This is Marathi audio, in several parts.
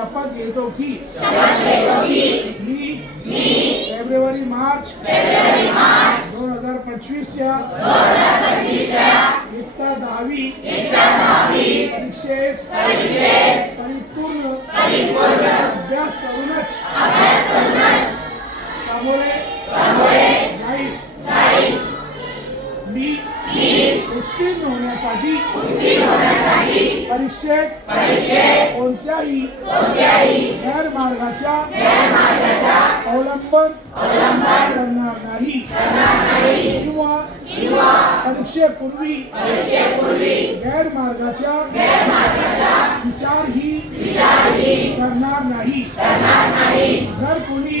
शपथ घेतो की मी फेब्रुवारी मार्च 2025 च्या इयत्ता 10वी परीक्षेस परिपूर्ण अभ्यास करूनच सामोरे जाईल। मी उत्तीर्ण होण्यासाठी परीक्षेत कोणत्याही गैरमार्गाचा अवलंबन करणार नाही किंवा परीक्षेपूर्वी गैरमार्गाचा विचारही करणार नाही। जर कोणी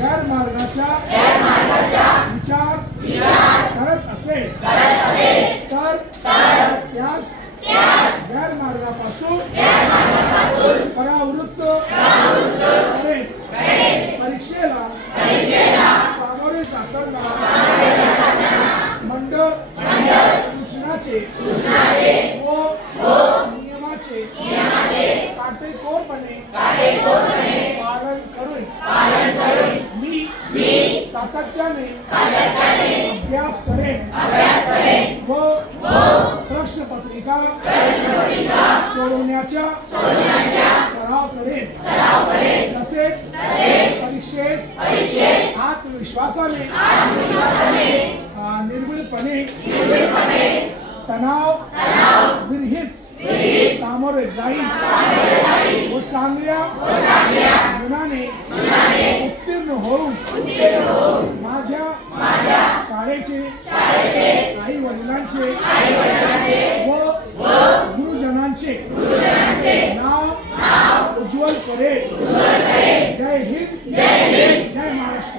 गैरमार्गाचा विचार करत असेल तर त्यास गैरमार्गापासून परावृत्त करेल। परीक्षेला सामोरे जाताना मंडळ सूचनाचे व नियमाचे काटेकोरपणे पालन करून मी सातत्याने अभ्यास करेन व प्रश्नपत्रिका सोडवण्याचा सराव करेन। तसेच परीक्षेस आत्मविश्वासाने निर्भीडपणे तणाव विरहित सामोरे जाईल व चांगल्या गुणाने उत्तीर्ण होऊन माझ्या शाळेचे आई वडिलांचे व गुरुजनांचे नाव उज्ज्वल करेल। जय हिंद, जय महाराष्ट्र।